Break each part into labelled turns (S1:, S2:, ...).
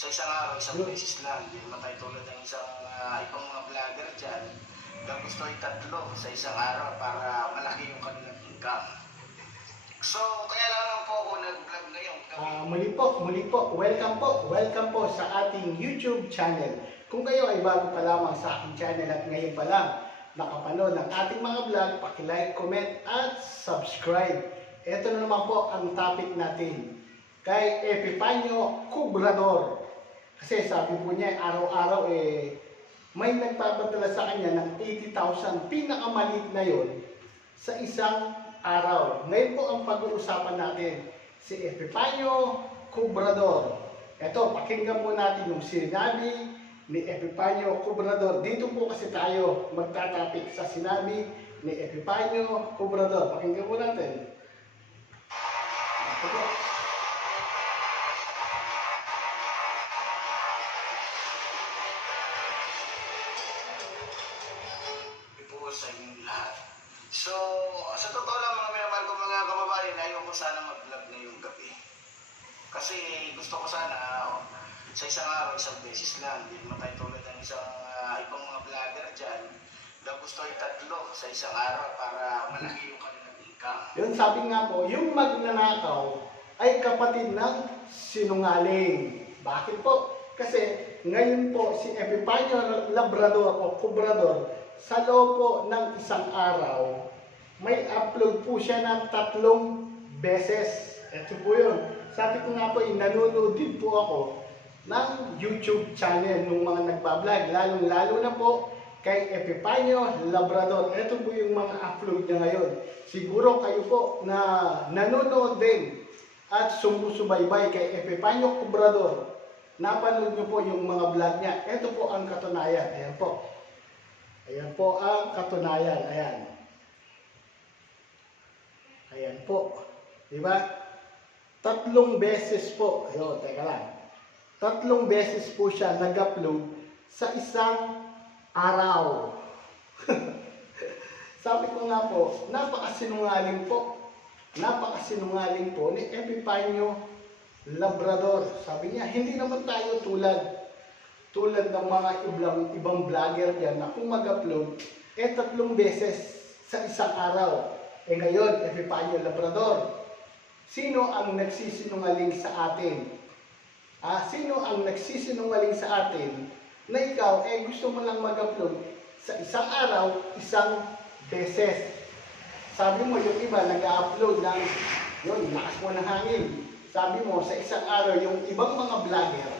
S1: sa isang araw, isang beses lang. Hindi naman tayo tulad ng isang ah, ibang mga vlogger dyan na gusto ay tatlo sa isang araw para malaki yung kanilang income. So, kaya lang po ako nag-vlog ngayon.
S2: Ah, muli po, muli po, welcome po, welcome po sa ating YouTube channel. Kung kayo ay bago pa lamang sa aking channel at ngayon pa lang nakapanood ng ating mga vlog, paki-like, comment at subscribe. Ito na naman po ang topic natin kay Epipanyo Cubrador. Kasi sabi po niya, araw-araw eh, may nagpapadala sa kanya ng 80,000, pinakamalit na yon sa isang araw. Ngayon po ang pag-uusapan natin, si Epipanyo Cubrador. Ito, pakinggan po natin yung sinabi ni Epipanyo Cubrador. Dito po kasi tayo magtatapik sa sinabi ni Epipanyo Cubrador. Pakinggan po natin. Ito po
S1: gusto ay tatlo sa isang araw para malaki yung kanilang income.
S2: Yun, sabi nga po, yung magnanakaw ay kapatid ng sinungaling. Bakit po? Kasi ngayon po si Epipanyo Labrador o Cubrador sa loob po ng isang araw, may upload po siya ng tatlong beses. Ito po yun. Sabi ko nga po, eh, nanonood din po ako ng YouTube channel ng mga nagbablog. Lalong-lalo na po kay Epipanyo Labrador. Ito po yung mga upload niya ngayon. Siguro kayo po na nanonood din at sumusubaybay kay Epipanyo Labrador. Napanood niyo po yung mga vlog niya. Ito po ang katunayan. Ayan po. Ayan po ang katunayan. Ayan. Ayan po. Di ba? Tatlong beses po. Ayun, teka lang. Tatlong beses po siya nag-upload sa isang araw. Sabi ko nga po, napakasinungaling po. Napakasinungaling po ni Epipanyo Labrador. Sabi niya, hindi naman tayo tulad tulad ng mga ibang, ibang vlogger yan na kung mag-upload, eh tatlong beses sa isang araw. Eh ngayon, Epipanyo Labrador, sino ang nagsisinungaling sa atin? Ah, sino ang nagsisinungaling sa atin na ikaw eh gusto mo lang mag-upload sa isang araw, isang beses? Sabi mo yung iba nag-upload ng yun, lakas mo ng hangin. Sabi mo sa isang araw yung ibang mga vlogger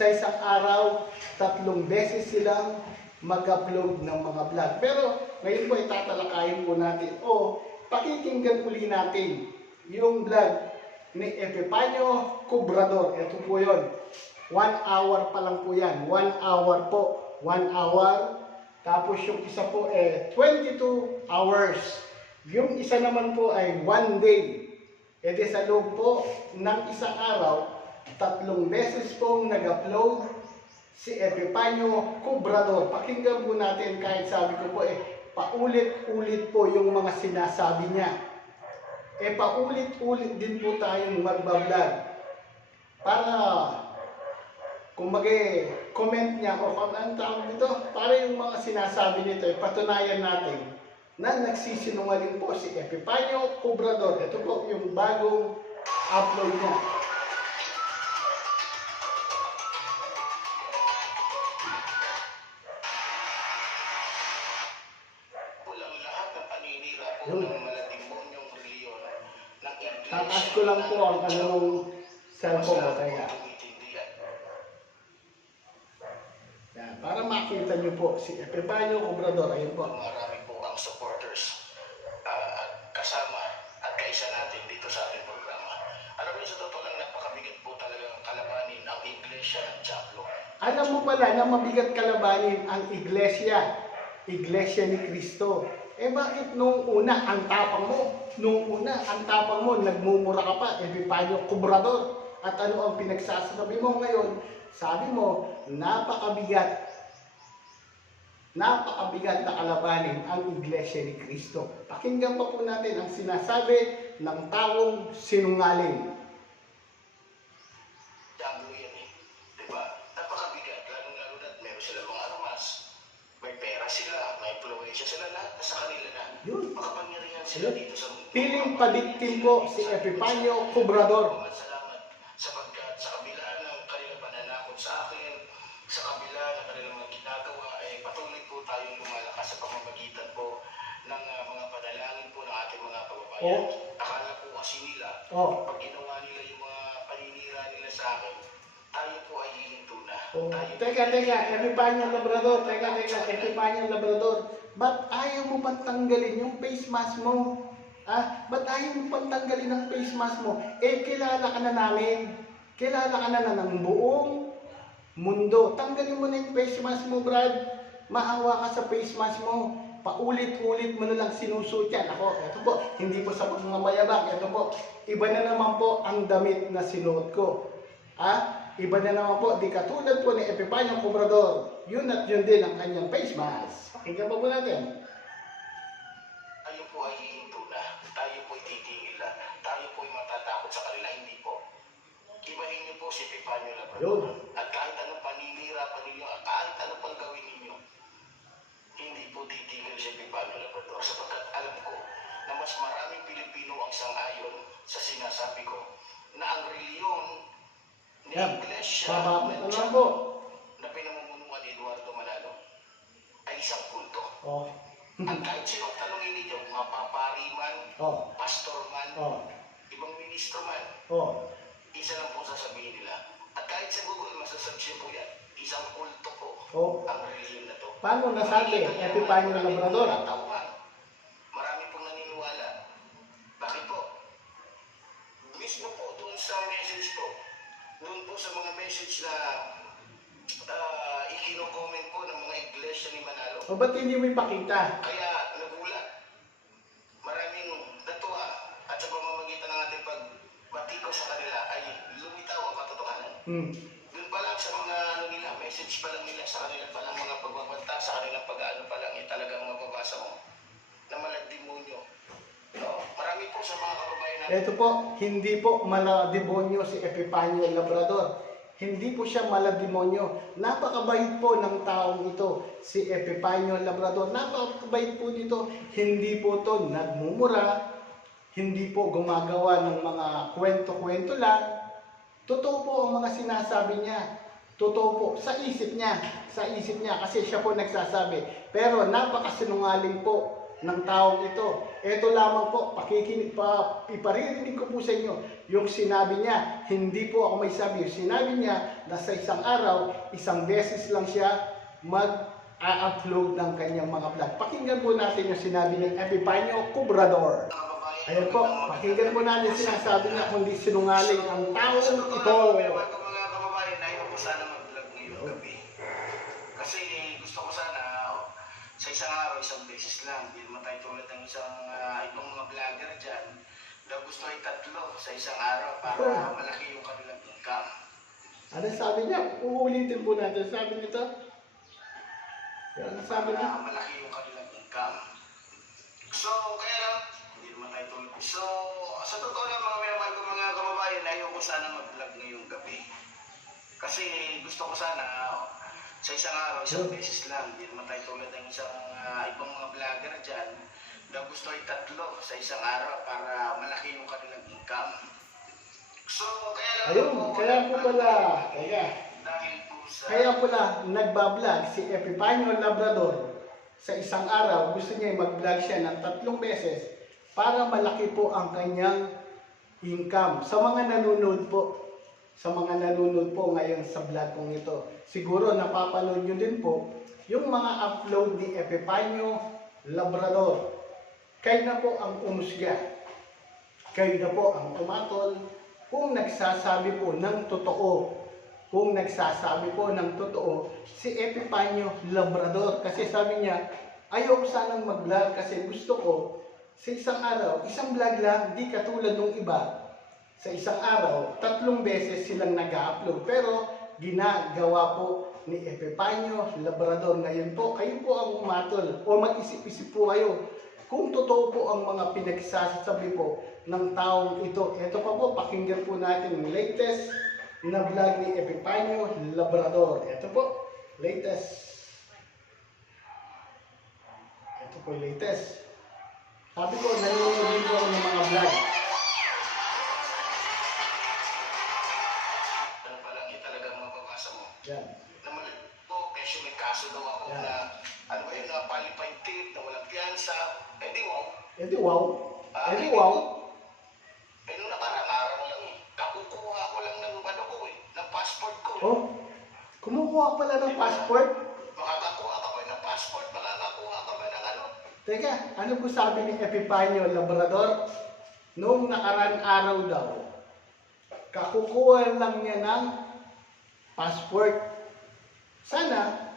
S2: sa isang araw, tatlong beses silang mag-upload ng mga vlog. Pero ngayon po ay tatalakayin po natin o pakikinggan uli natin yung vlog ni Epipanyo Cubrador. Ito po yon. One hour pa lang po yan. One hour po. One hour. Tapos yung isa po eh 22 hours. Yung isa naman po ay one day. E di sa loob po ng isang araw, tatlong beses pong nag-upload si Epipanyo Cubrador. Pakinggan po natin kahit sabi ko po eh, paulit-ulit po yung mga sinasabi niya. Eh paulit-ulit din po tayong magbablog para kumbaga comment niya o kung anong tawag nito, para yung mga sinasabi nito, eh, patunayan natin na nagsisinungaling po si Epipanyo Cubrador. Ito po yung bagong upload niya. Tataas ko lang po ang anong cellphone ko. Kaya,
S1: Umitindihan.
S2: yan, para makita niyo po si Epipanyo Cubrador. Ayun po.
S1: Marami po ang supporters at kasama at kaisa natin dito sa ating programa. Alam niyo, sa totoo lang, napakabigat po talagang kalabanin ang Iglesia ng Diablo.
S2: Alam mo pala na mabigat kalabanin ang iglesia, iglesia ni Kristo. Eh bakit nung una ang tapang mo? Nung una ang tapang mo, nagmumura ka pa, Epipanyo Cubrador. At ano ang pinagsasabi mo ngayon? Sabi mo, napakabigat napakabigat na kalabanin ang Iglesia ni Kristo. Pakinggan pa po natin ang sinasabi ng taong sinungaling.
S1: Dago yan eh. Diba? Napakabigat. Lalo-lalo na sila mga armas. May pera sila, may influensya sila lahat sa kanila na.
S2: Yun.
S1: Makapangyarihan sila dito.
S2: Piling padiktim po si Epipanyo Cobrador Oh.
S1: Akala po kasi nila,
S2: Oh,
S1: pag ginawa nila yung mga paninira nila sa akin, tayo po ay hihinto na.
S2: oh.
S1: Tayo
S2: Teka, teka, Epifanio Labrador, teka, teka, Epifanio Labrador. Ba't ayaw mo pang tanggalin yung face mask mo? Ah, ba't ayaw mo pang tanggalin ang face mask mo? Eh, kilala ka na namin. Kilala ka na na ng buong mundo. Tanggalin mo na yung face mask mo, Brad. Maawa ka sa face mask mo. Paulit-ulit mo na lang sinusuot yan. Ako, ito po, hindi po sa pagmamayabang. Ito po, iba na naman po ang damit na sinuot ko. Ah, iba na naman po, di katulad po ni Epifanio Cobrador. Yun at yun din ang kanyang face mask. Pakinggan pa po natin.
S1: tayo po ay hihinto na. Tayo po ay titingil na. Tayo po ay matatakot sa kanila. Hindi po. Ibahin niyo po si Epifanio Labrador. At kahit anong paninira pa ninyo, at kahit anong pang gawin ninyo, hindi po titigil si Epifanio Labrador sapagkat alam ko na mas maraming Pilipino ang sangayon sa sinasabi ko na ang reliyon ni
S2: Yan.
S1: Iglesia
S2: po.
S1: na pinamumunuan ni Eduardo Manalo ay isang kulto.
S2: Oh.
S1: At kahit sino ang tanongin ninyo, mapapari man,
S2: Oh.
S1: pastor man,
S2: Oh.
S1: ibang ministro man,
S2: Oh.
S1: isa lang po sasabihin nila. At kahit sa Google, masasearch po yan. Isang kulto po
S2: Oh.
S1: ang reliyon na to.
S2: Paano nasabi? Epifanio Labrador.
S1: Tauhan. Marami pong naniniwala. Bakit po? Mismo po doon sa message po, doon po sa mga message na uh, ikino-comment po ng mga iglesia ni Manalo.
S2: O ba't hindi mo ipakita?
S1: Kaya nagulat. Maraming natuwa at sa pamamagitan ng ating pagbatiko sa kanila ay lumitaw ang katotohanan.
S2: Hmm.
S1: Doon pa lang sa mga ano nila, message pa lang nila sa kanila pa lang mga pagbabanta, sa kanilang pag-ano pa lang, eh, talagang mababasa mo na malagdimonyo. No? Marami po sa mga kababayan natin.
S2: Ito po, hindi po malademonyo si Epifanio Labrador. Hindi po siya malademonyo. Napakabait po ng taong ito, si Epifanio Labrador. Napakabait po nito. Hindi po to nagmumura. Hindi po gumagawa ng mga kwento-kwento lang. Totoo po ang mga sinasabi niya. Totoo po sa isip niya. Sa isip niya kasi siya po nagsasabi. Pero napakasinungaling po ng taong ito. Ito lamang po, pakikinig pa, iparirinig ko po sa inyo yung sinabi niya. Hindi po ako may sabi. Sinabi niya na sa isang araw, isang beses lang siya mag-upload ng kanyang mga vlog. Pakinggan po natin yung sinabi ng Epifanio Cobrador. Ayan po, pakinggan po natin sinasabi niya kundi sinungaling ang taong ito.
S1: Mga mga kababayan, ayaw ko sana mag-vlog ngayong gabi. Kasi gusto ko sana, oh, sa isang araw, isang beses lang. Hindi naman tayo tulad ng isang ah, ibang mga vlogger dyan. Na gusto ay tatlo sa isang araw para malaki yung kanilang income.
S2: Ano sabi niya? Uulitin po natin. Sabi nito. Yan ang sabi niya.
S1: Para malaki yung kanilang income. So, kaya lang, hindi naman tayo tulad. So, sa totoo lang mga minamahal ko mga kababayan, ayaw ko sana mag-vlog ngayong gabi. Kasi gusto ko sana, oh, sa isang araw, isang beses lang. Hindi naman tayo tulad ng isang ah, ibang mga vlogger dyan na gusto ay tatlo sa isang araw para malaki yung kanilang income. So, kaya lang
S2: Ayun,
S1: po,
S2: kaya po pala. Kaya,
S1: Dahil po sa...
S2: kaya pala nagbablog si Epifanio Labrador sa isang araw. Gusto niya mag-vlog siya ng tatlong beses para malaki po ang kanyang income. Sa mga nanonood po, sa mga nanonood po ngayon sa vlog kong ito, siguro napapanood nyo din po yung mga upload ni Epifanio Labrador. Kayo na po ang umusga. Kayo na po ang tumatol kung nagsasabi po ng totoo. Kung nagsasabi po ng totoo, si Epifanio Labrador. Kasi sabi niya, ayoko sanang mag-vlog kasi gusto ko sa isang araw, isang vlog lang, di katulad ng iba. Sa isang araw, tatlong beses silang nag-upload. Pero ginagawa po ni Epifanio Labrador. Ngayon po, kayo po ang umatol o mag-isip-isip po kayo kung totoo po ang mga pinagsasabi po ng taong ito. Ito pa po, pakinggan po natin yung latest na vlog ni Epifanio Labrador. Ito po, latest. Ito po yung latest. Sabi ko, nanonood din po ng mga vlog.
S1: Wow.
S2: Eh wow.
S1: Ah,
S2: Eh di
S1: hindi
S2: wow.
S1: po. Eh nung nakarang araw lang. Kakukuha ko lang ng ano ko eh, ng passport ko.
S2: Oh, kumukuha pala ng passport.
S1: Makakakuha ka ba ng passport? Makakakuha ka ba ng ano?
S2: Teka, ano po sabi ni Epifanio Labrador? Noong nakaraan araw daw, kakukuha lang niya ng passport. Sana,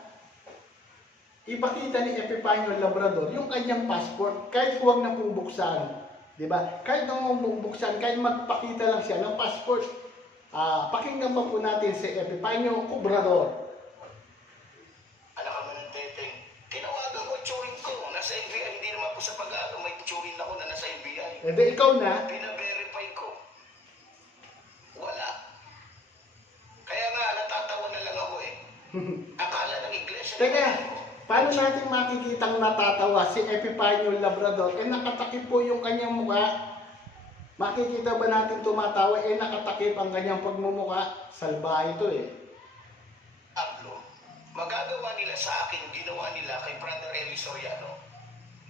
S2: ipakita ni Epifanio Labrador yung kanyang passport kahit huwag na pong buksan. Di ba? Kahit na huwag mong buksan, kahit magpakita lang siya ng passport. Ah, pakinggan pa po natin si Epifanio Cobrador.
S1: Alam mo ng teteng. Tinawagan ko, turing ko. Nasa NBI, hindi naman po sa pag-aaral. May turing ako na nasa NBI.
S2: E di ikaw na,
S1: Pina-verify ko. Wala. Kaya nga, natatawa na lang ako eh. Akala ng iglesia.
S2: Teka, paano natin makikitang natatawa si Epifanio Labrador? Eh nakatakip po yung kanyang mukha. Makikita ba natin tumatawa? Eh nakatakip ang kanyang pagmumukha. Salba ito eh.
S1: Pablo, magagawa nila sa akin ginawa nila kay Brother Eli Soriano.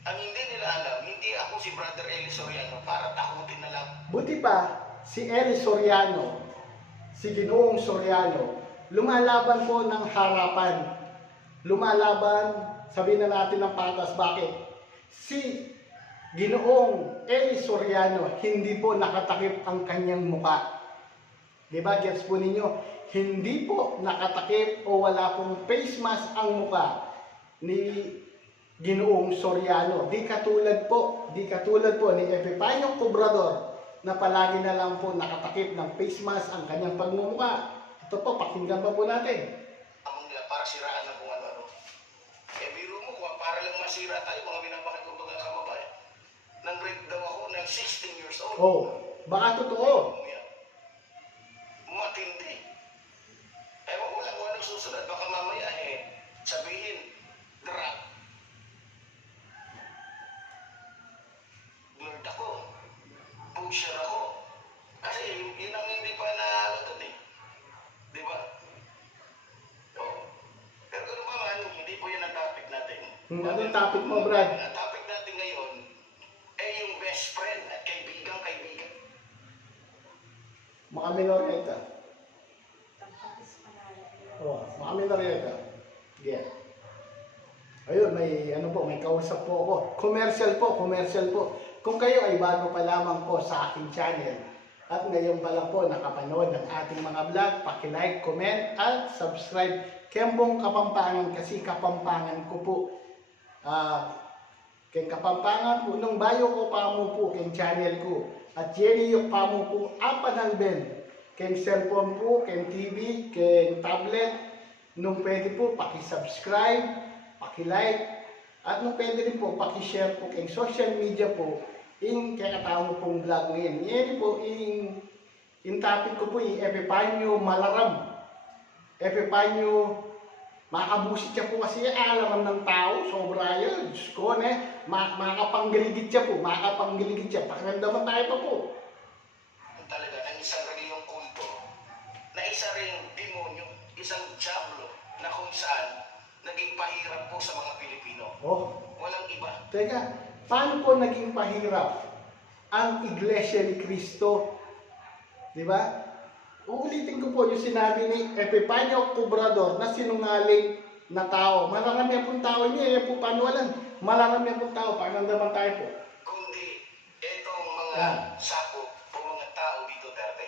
S1: Ang hindi nila alam, hindi ako si Brother Eli Soriano para takutin na lang.
S2: Buti pa, si Eli Soriano, si Ginoong Soriano, lumalaban po ng harapan. Lumalaban, sabihin na natin ng patas, bakit? Si Ginoong Eli Soriano, hindi po nakatakip ang kanyang muka. Di ba? Gets po ninyo? Hindi po nakatakip o wala pong face mask ang muka ni Ginoong Soriano. Di katulad po, di katulad po ni Epifanio Cobrador na palagi na lang po nakatakip ng face mask ang kanyang pagmumuka. Ito po, pakinggan pa po natin.
S1: Among nila para siraan na kung ano-ano. Eh, biro mo, kung masira tayo, mga minamahal ko mga kababayan. Nang rape daw ako ng 16 years old.
S2: Oh, baka totoo.
S1: Matindi. Ewan ko lang kung anong susunod. Baka mamaya eh, sabihin, drug. Blurred ako. Pusher ako.
S2: Hmm, anong topic mo, Brad?
S1: Ang topic natin ngayon, eh yung best friend at kaibigang kaibigan.
S2: Mga minorita. Oh, mga minorita. Yeah. Ayun, may ano po, may kausap po ako. Commercial po, commercial po. Kung kayo ay bago pa lamang po sa aking channel at ngayon pa lang po nakapanood ng ating mga vlog, paki-like, comment at subscribe. Kembong Kapampangan kasi Kapampangan ko po. Ah, kay Kapampangan po, nung bayo ko pa mo po, kay channel ko. At yeli yung pa mo po, apan ben. Kay cellphone po, kay TV, kay tablet. Nung pwede po, paki-subscribe, paki-like, at nung pwede rin po, paki-share po kay social media po, in kakatao pong vlog ngayon. Yan po, in, in topic ko po, yung Epipanyo Malaram. Epipanyo Makabusit siya po kasi alaman ng tao, sobra yun. Diyos ko, ne, ma makakapanggiligid siya po, makakapanggiligid siya. Pakiramdaman tayo pa po.
S1: Talaga ng isang reliyong kulto na isa ring demonyo, isang diablo na kung saan naging pahirap po sa mga Pilipino.
S2: Oh,
S1: Walang iba.
S2: teka, paano po naging pahirap ang Iglesia ni Cristo? Di ba? Uulitin ko po yung sinabi ni Epifanio Cobrador na sinungaling na tao. Mararami pong tao niya, yan po panuwalan. Mararami pong tao, pakiramdaman tayo po.
S1: Kundi itong mga
S2: Yan.
S1: sakop o mga tao dito dati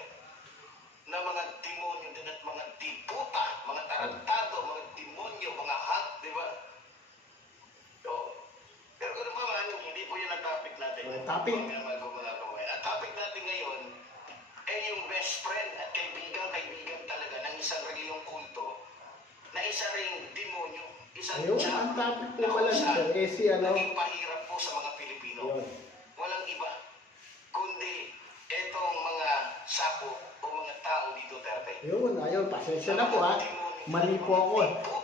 S1: na mga demonyo din at mga diputa, mga tarantado, mga demonyo, mga hak, di ba? So, pero kung naman, hindi po yan ang topic natin.
S2: Ang topic?
S1: Mga mga. Ang topic natin ngayon ay yung best friend isang reliyong kulto na isa ring demonyo, isang
S2: Ayun, ang topic po
S1: na
S2: pala nito, eh si ano,
S1: naging pahirap po sa mga Pilipino.
S2: yun.
S1: Walang iba, kundi etong mga sapo o mga tao dito Duterte.
S2: Yun, ayun, pasensya na po ha. Mali po ako.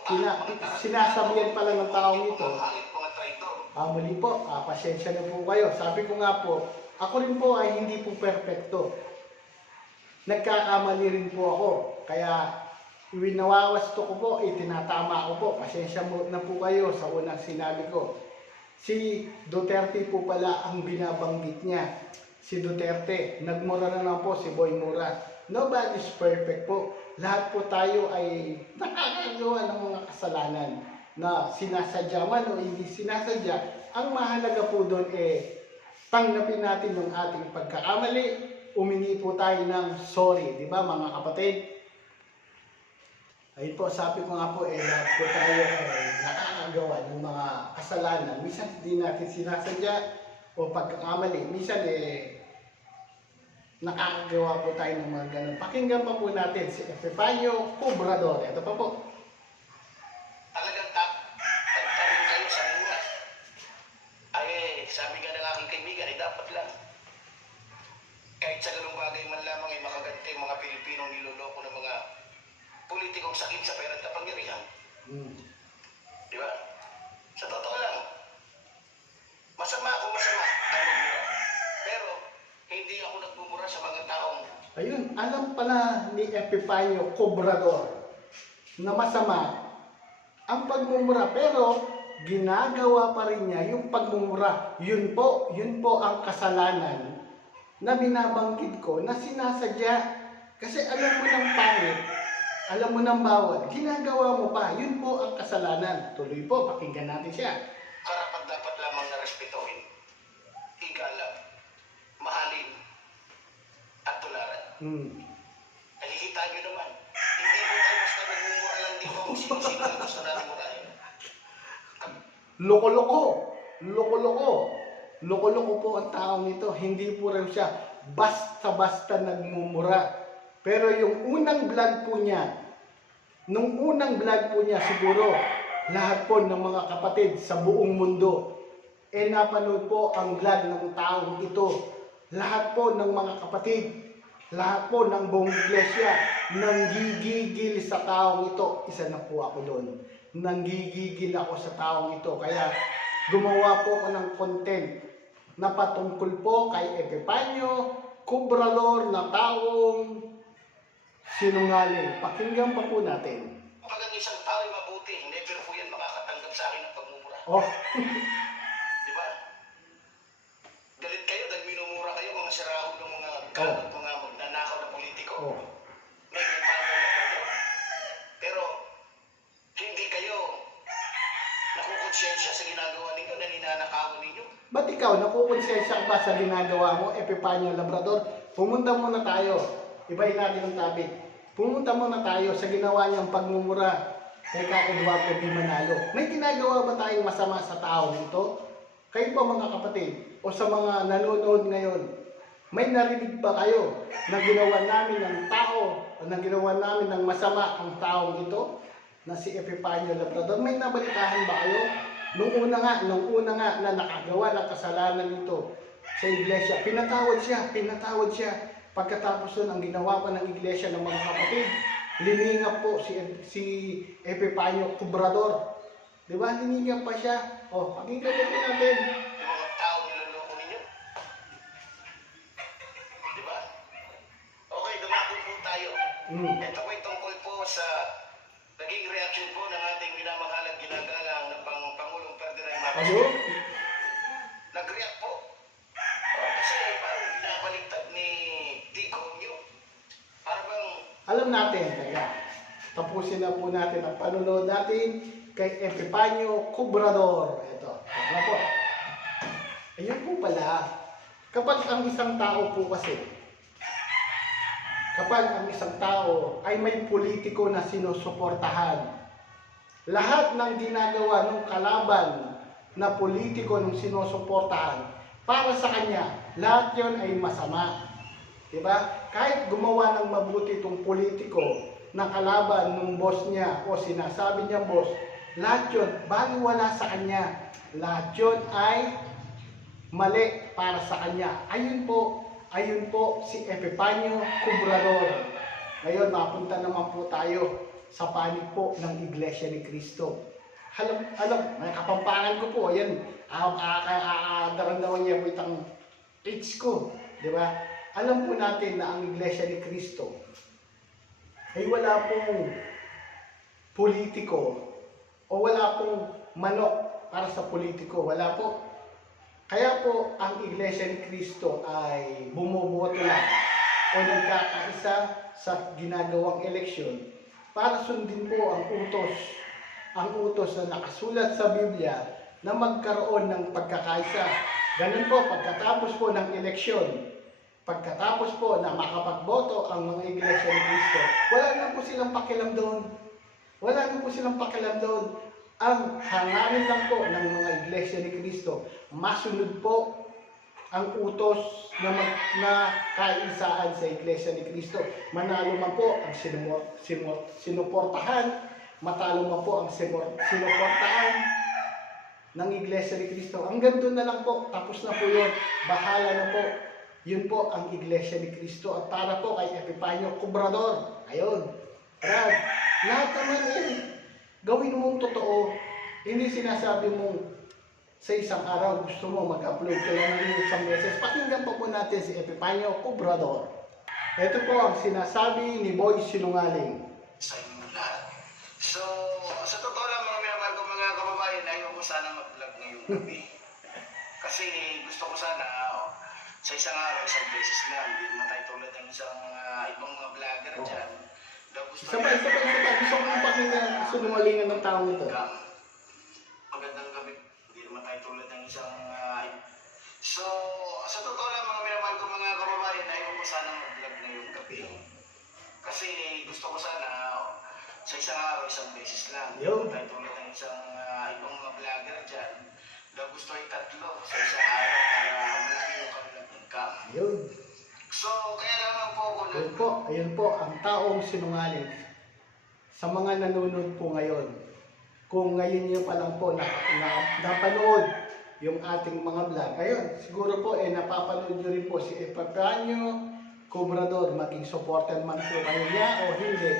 S2: Sina, sinasabihan pala ng taong ito.
S1: Mga hangit, mga traitor.
S2: ah, muli po, ah, pasensya na po kayo. Sabi ko nga po, ako rin po ay hindi po perfecto. Nagkakamali rin po ako. Kaya winawawasto ko po, itinatama ko po. Pasensya mo na po kayo sa unang sinabi ko. Si Duterte po pala ang binabanggit niya. Si Duterte, nagmura na lang po si Boy Mura. Nobody's perfect po. Lahat po tayo ay nakakagawa ng mga kasalanan na sinasadya man o hindi sinasadya. Ang mahalaga po doon eh, tanggapin natin yung ating pagkakamali, umingi po tayo ng sorry, di ba mga kapatid? Ayun po, sabi ko nga po, eh, lahat po tayo ay nakakagawa ng mga kasalanan. Minsan hindi natin sinasadya o pagkakamali. Minsan eh, nakakagawa po tayo ng mga ganun. Pakinggan pa po natin si Epifanio Cobrador. Ito pa po.
S1: talagang tap, tagtarin kayo sa mura. Ay, eh, sabi nga ng aking kaibigan, eh, dapat lang. Kahit sa ganung bagay man lamang ay makaganti ang mga Pilipinong niloloko ng mga politikong sakit sa pera at kapangyarihan.
S2: Hmm.
S1: Di ba? Sa totoo lang, masama ako masama ang magmura. Pero, hindi ako nagmumura sa mga taong
S2: Ayun, alam pala ni Epifanio Cobrador na masama ang pagmumura pero ginagawa pa rin niya yung pagmumura. Yun po, yun po ang kasalanan na binabanggit ko na sinasadya. Kasi alam mo ng pangit, alam mo ng bawal, ginagawa mo pa. Yun po ang kasalanan. Tuloy po, pakinggan natin siya.
S1: karapat dapat lamang na respetuhin, igalang, mahalin, at tularan.
S2: Hmm.
S1: Nakikita nyo naman, hindi po tayo basta nagmumura lang dito ang gusto natin murahin.
S2: Loko-loko. Loko-loko. Loko-loko po ang taong ito. Hindi po rin siya basta-basta nagmumura. Pero yung unang vlog po niya, nung unang vlog po niya siguro, lahat po ng mga kapatid sa buong mundo, eh napanood po ang vlog ng taong ito. Lahat po ng mga kapatid, lahat po ng buong iglesia, nanggigigil sa taong ito. Isa na po ako doon. Nanggigigil ako sa taong ito. Kaya gumawa po ako ng content na patungkol po kay Epipanyo, Cobrador na taong sinungaling. Pakinggan pa po natin.
S1: Kapag ang isang tao ay mabuti, never po yan makakatanggap sa akin ng pagmumura.
S2: Oh,
S1: Di ba? Galit kayo dahil minumura kayo mga sirahog ng mga magnanakaw kayo. Pero, hindi kayo nakukonsensya sa ginagawa ninyo na ninanakawan ninyo.
S2: Ba't ikaw, nakukonsensya ka ba sa ginagawa mo, Epipanyo Labrador? Pumunta muna tayo. Ibahin natin ang topic. Pumunta muna tayo sa ginawa niyang pagmumura kay Ka Eduardo Di Manalo. May ginagawa ba tayong masama sa tao ito? Kayo pa mga kapatid, o sa mga nanonood ngayon, may narinig ba kayo na ginawa namin ng tao o na ginawa namin ng masama ang taong ito na si Epipanyo Labrador? May nabalitahan ba kayo? Nung una nga, nung una nga na nakagawa ng kasalanan nito sa iglesia, pinatawad siya, pinatawad siya. Pagkatapos nun, ang ginawa pa ng iglesia ng mga kapatid, liningap po si, si Epipanyo Cobrador. Di ba? Liningap pa siya. O, pakinggan po natin. Mm.
S1: Ito po'y tungkol po sa naging reaction po ng ating minamahal at ginagalang ng pang Pangulong Ferdinand Marcos.
S2: Ayun.
S1: Nag-react po. Oh, kasi parang binabaliktad ni Dico nyo. Para bang
S2: Alam natin, kaya tapusin na po natin ang panunood natin kay Epipanyo Cobrador. Ito, na po. Ayun po pala, kapag ang isang tao po kasi, kapag ang isang tao ay may politiko na sinusuportahan, lahat ng ginagawa ng kalaban na politiko ng sinusuportahan, para sa kanya, lahat yon ay masama. Diba? Kahit gumawa ng mabuti itong politiko na kalaban ng boss niya o sinasabi niya boss, lahat yun, baliwala sa kanya. Lahat yun ay mali para sa kanya. Ayun po, ayun po si Epipanyo Cobrador. Ngayon, mapunta naman po tayo sa panig po ng Iglesia ni Cristo. alam, alam, may kapampangan ko po, ayan, aadaramdaman niya po itang age ko, di ba? Alam po natin na ang Iglesia ni Cristo ay wala pong politiko o wala pong manok para sa politiko, wala po. Kaya po ang Iglesia ni Cristo ay bumuboto lang o nagkakaisa sa ginagawang eleksyon para sundin po ang utos, ang utos na nakasulat sa Biblia na magkaroon ng pagkakaisa. Ganun po, pagkatapos po ng eleksyon, pagkatapos po na makapagboto ang mga Iglesia ni Cristo, wala na po silang pakialam doon. Wala na po silang pakialam doon. Ang hangarin lang po ng mga Iglesia ni Cristo, masunod po ang utos na, mag, na kaisaan sa Iglesia ni Cristo. Manalo man po ang sinumor, sinumor, sinuportahan, matalo man po ang sinumor, sinuportahan ng Iglesia ni Cristo. Hanggang doon na lang po, tapos na po yun. Bahala na po. Yun po ang Iglesia ni Cristo. At para po kay Epipanyo Cobrador. Ayun. Brad, lahat naman eh. Gawin mong totoo. Hindi sinasabi mong sa isang araw gusto mo mag-upload ka lang ng isang beses. Pakinggan po po natin si Epipanyo Cobrador. Ito po ang sinasabi ni Boy Sinungaling.
S1: sa inyong lahat. So, sa totoo lang mga minamahal ko mga kababayan, ayaw ko sana mag-vlog ngayong gabi. Kasi gusto ko sana, oh, sa isang araw, isang beses lang, hindi naman tayo tulad ng isang ah, ibang mga vlogger
S2: Oo.
S1: dyan. Na gusto
S2: Isa pa, isa pa, isa pa. Gusto ko ng pakinggan sinungalingan ng taong ito.
S1: Magandang gabi. Hindi naman tayo tulad ng isang... ah, so, sa totoo lang mga minamahal ko mga kababayan, ayaw ko sana mag-vlog ngayong gabi. Kasi gusto ko sana, sa isang araw, isang beses lang. Hindi tayo tulad ng isang ah, ibang mga vlogger dyan na gusto ay tatlo sa isang araw para malaki yung kanilang income.
S2: Yun.
S1: So, kaya naman po ako.
S2: Ayun po, ayun po, ang taong sinungaling. Sa mga nanonood po ngayon, kung ngayon niyo pa lang po na, na, napanood yung ating mga vlog, ayun, siguro po eh napapanood niyo rin po si Epapanyo Cobrador, maging supporter man po kayo niya o hindi.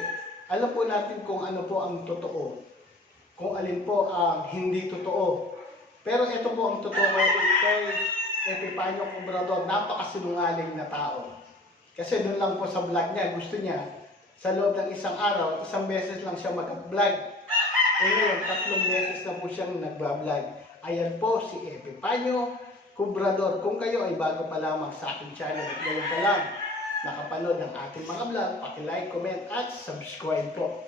S2: Alam po natin kung ano po ang totoo, kung alin po ang hindi totoo. Pero ito po ang totoo kay Epipanyo Cobrador, napakasinungaling na tao. Kasi doon lang po sa vlog niya, gusto niya, sa loob ng isang araw, isang beses lang siya mag-vlog. Eh ngayon, tatlong beses na po siyang nagbablog. Ayan po si Epipanyo Cobrador. Kung kayo ay bago pa lamang sa aking channel at ngayon pa lang nakapanood ng ating mga vlog, paki-like, comment at subscribe po.